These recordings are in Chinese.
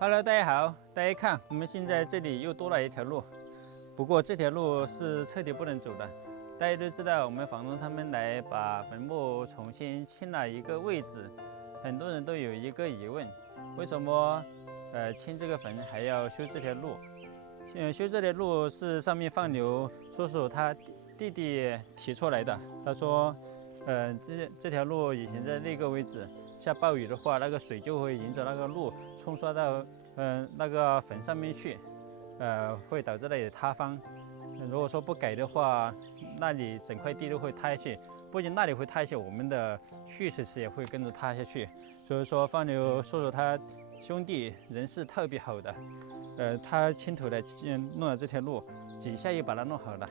Hello，大家好，大家看，我们现在这里又多了一条路，不过这条路是彻底不能走的。大家都知道，我们房东他们来把坟墓重新清了一个位置，很多人都有一个疑问，为什么清这个坟还要修这条路？修这条路是上面放牛叔叔他弟弟提出来的，他说，这条路以前在那个位置，下暴雨的话，那个水就会沿着那个路冲刷到那个坟上面去，会导致那里塌方。如果说不改的话，那里整块地都会塌下去，不仅那里会塌下去，我们的蓄水池也会跟着塌下去。所以说，放牛叔叔他兄弟人是特别好的，他亲头来弄了这条路，几下又把它弄好了。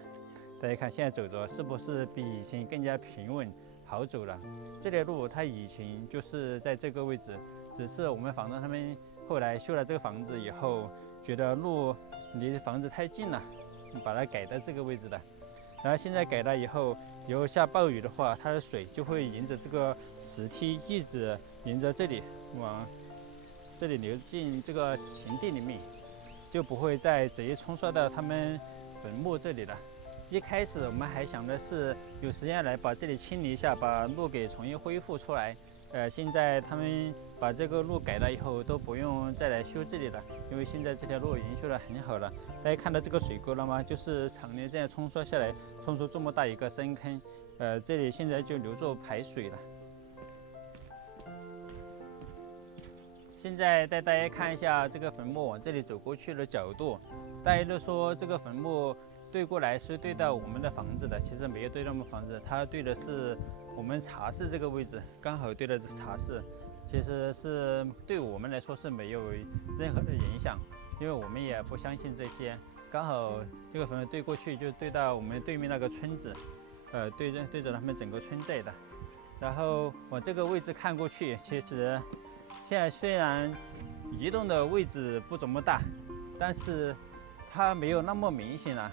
大家看现在走着是不是比以前更加平稳好走了？这条路它以前就是在这个位置，只是我们房东他们后来修了这个房子以后，觉得路离房子太近了，把它改到这个位置的。然后现在改了以后，以后下暴雨的话，它的水就会沿着这个石梯一直沿着这里往这里流进这个田地里面，就不会再直接冲刷到他们坟墓这里了。一开始我们还想的是有时间来把这里清理一下，把路给重新恢复出来。现在他们把这个路改了以后，都不用再来修这里了，因为现在这条路已经修得很好了。大家看到这个水沟了吗？就是常年这样冲刷下来，冲出这么大一个深坑。这里现在就留作排水了。现在带大家看一下这个坟墓往这里走过去的角度。大家都说这个坟墓对过来是对到我们的房子的，其实没有对到我们房子，它对的是我们茶室这个位置，刚好对的是茶室，其实是对我们来说是没有任何的影响，因为我们也不相信这些。刚好这个坟墓对过去就对到我们对面那个村子，对着他们整个村寨的。然后往这个位置看过去，其实现在虽然移动的位置不怎么大，但是它没有那么明显了。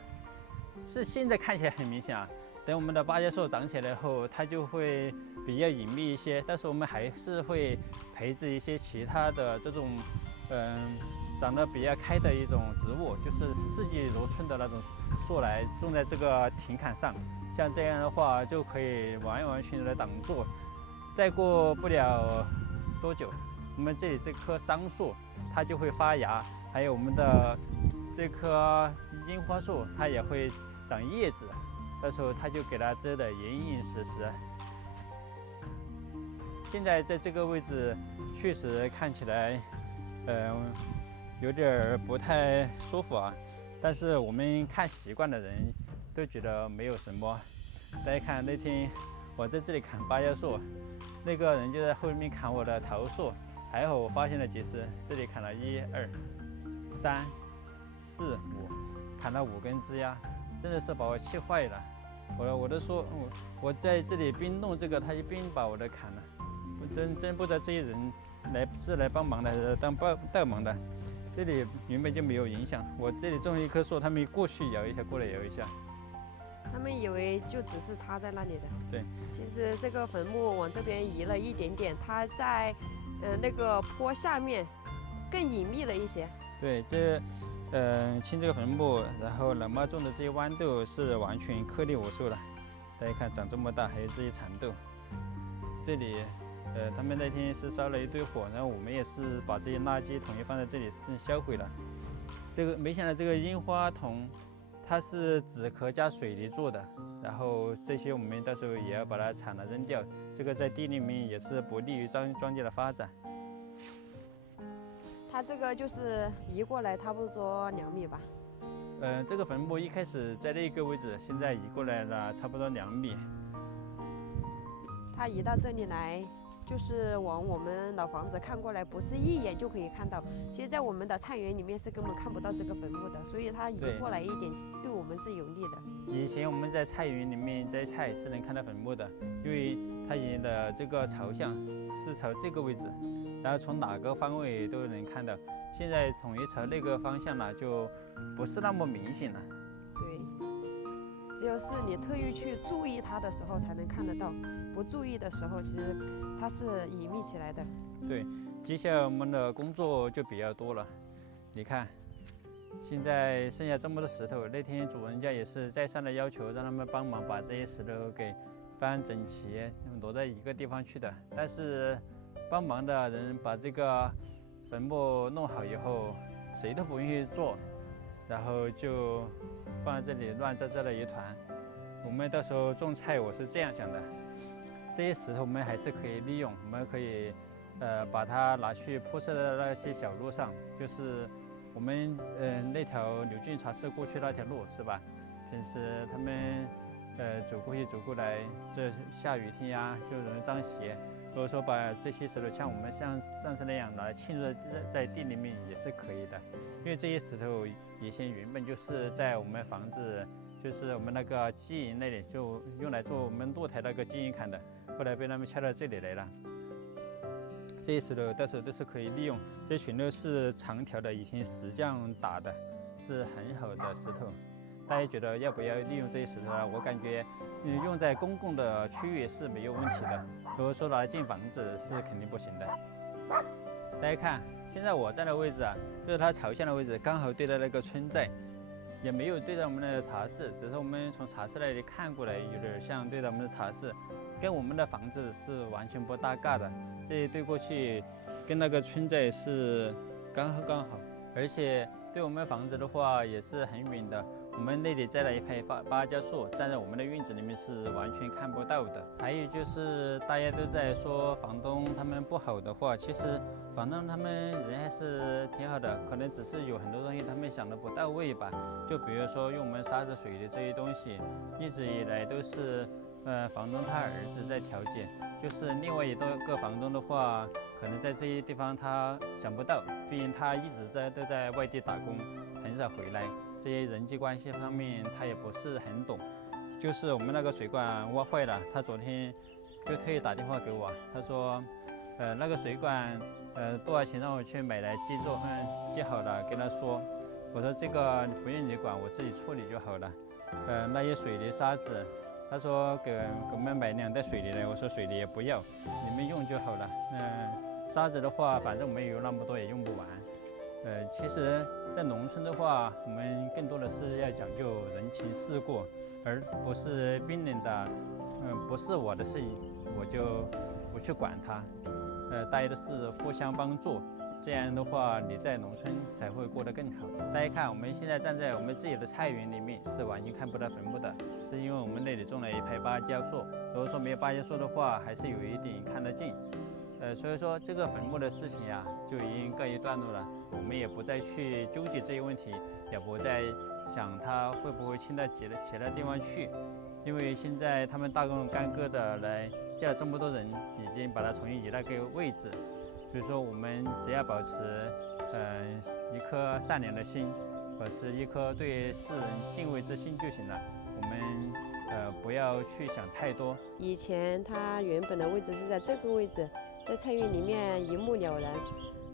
是现在看起来很明显啊，等我们的芭蕉树长起来后，它就会比较隐秘一些。但是我们还是会培植一些其他的这种，长得比较开的一种植物，就是四季如春的那种树来种在这个田坎上。像这样的话，就可以完完全全的挡住。再过不了多久，我们这里这棵桑树它就会发芽，还有我们的这棵樱花树，它也会长叶子，到时候它就给它遮得严严实实。现在在这个位置确实看起来，有点不太舒服啊。但是我们看习惯的人都觉得没有什么。大家看那天我在这里砍芭蕉树，那个人就在后面砍我的桃树，还好我发现了及时，这里砍了1、2、3、4、5，砍了5根枝丫，真的是把我气坏了。我都说，我在这里边弄这个，他一边把我的砍了。真不知道这些人是来帮忙的还是当倒忙的。这里原本就没有影响，我这里种一棵树，他们过去摇一下，过来摇一下。他们以为就只是插在那里的，对，其实这个坟墓往这边移了一点点，它在那个坡下面更隐秘了一些。对，清这个坟墓，然后老妈种的这些豌豆是完全颗粒无收的，大家看长这么大，还有这些蚕豆。这里，他们那天是烧了一堆火，然后我们也是把这些垃圾统一放在这里销毁了。这个没想到这个樱花桶，它是纸壳加水泥做的，然后这些我们到时候也要把它铲了扔掉，这个在地里面也是不利于庄稼的发展。它这个就是移过来差不多2米吧。这个坟墓一开始在那个位置，现在移过来了差不多2米。它移到这里来，就是往我们老房子看过来，不是一眼就可以看到。其实，在我们的菜园里面是根本看不到这个坟墓的，所以它移过来一点，对我们是有利的。以前我们在菜园里面摘菜是能看到坟墓的，因为它的这个朝向是朝这个位置，然后从哪个方位都能看到。现在统一朝那个方向了，就不是那么明显了。对，只有是你特意去注意它的时候才能看得到，不注意的时候，其实它是隐秘起来的。对，接下来我们的工作就比较多了。你看，现在剩下这么多石头，那天主人家也是再三的要求让他们帮忙把这些石头给搬整齐，挪到一个地方去的。但是帮忙的人把这个坟墓弄好以后，谁都不愿意做，然后就放在这里乱糟糟的一团。我们到时候种菜，我是这样想的，这些石头我们还是可以利用，我们可以把它拿去铺设的那些小路上，就是我们那条柳郡茶室过去那条路是吧？平时他们走过去走过来，这下雨天呀就容易脏鞋。如果说把这些石头像我们像上次那样拿来浸入在地里面也是可以的，因为这些石头以前原本就是在我们房子，就是我们那个基营那里就用来做我们露台那个基营坎的，后来被他们敲到这里来了。这些石头到时候都是可以利用，这全都是长条的，以前石匠打的，是很好的石头。大家觉得要不要利用这些石头啊？我感觉，用在公共的区域是没有问题的。如果说拿来建房子是肯定不行的。大家看，现在我站的位置啊，就是它朝向的位置，刚好对着那个村寨，也没有对着我们的茶室，只是我们从茶室那里看过来，有点像对着我们的茶室，跟我们的房子是完全不搭嘎的。这对过去跟那个村寨是刚好，而且对我们房子的话也是很远的。我们那里栽了一排芭蕉树，站在我们的院子里面是完全看不到的。还有就是大家都在说房东他们不好的话，其实房东他们人还是挺好的，可能只是有很多东西他们想的不到位吧。就比如说用我们沙子水泥这些东西，一直以来都是房东他儿子在调解，就是另外一个房东的话，可能在这些地方他想不到，毕竟他一直都在外地打工，很少回来。这些人际关系方面他也不是很懂，就是我们那个水管挖坏了，他昨天就特意打电话给我，他说，那个水管，多少钱让我去买来接好了，跟他说，我说这个不用你管，我自己处理就好了。那些水泥沙子，他说给我们买2袋水泥来，我说水泥也不要，你们用就好了。沙子的话，反正我们有那么多也用不完。其实，在农村的话，我们更多的是要讲究人情世故，而不是冰冷的，不是我的事情，我就不去管它。大家都是互相帮助，这样的话，你在农村才会过得更好。大家看，我们现在站在我们自己的菜园里面，是完全看不到坟墓的，是因为我们那里种了一排芭蕉树。如果说没有芭蕉树的话，还是有一点看得见。所以说这个坟墓的事情呀，就已经告一段落了。我们也不再去纠结这些问题，也不再想它会不会迁到其他地方去，因为现在他们大动干戈的来叫了这么多人，已经把它重新移那个位置。所以说，我们只要保持一颗善良的心，保持一颗对世人敬畏之心就行了。我们不要去想太多。以前它原本的位置是在这个位置，在菜园里面一目了然，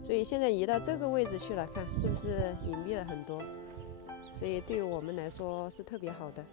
所以现在移到这个位置去了，看是不是隐蔽了很多？所以对于我们来说是特别好的。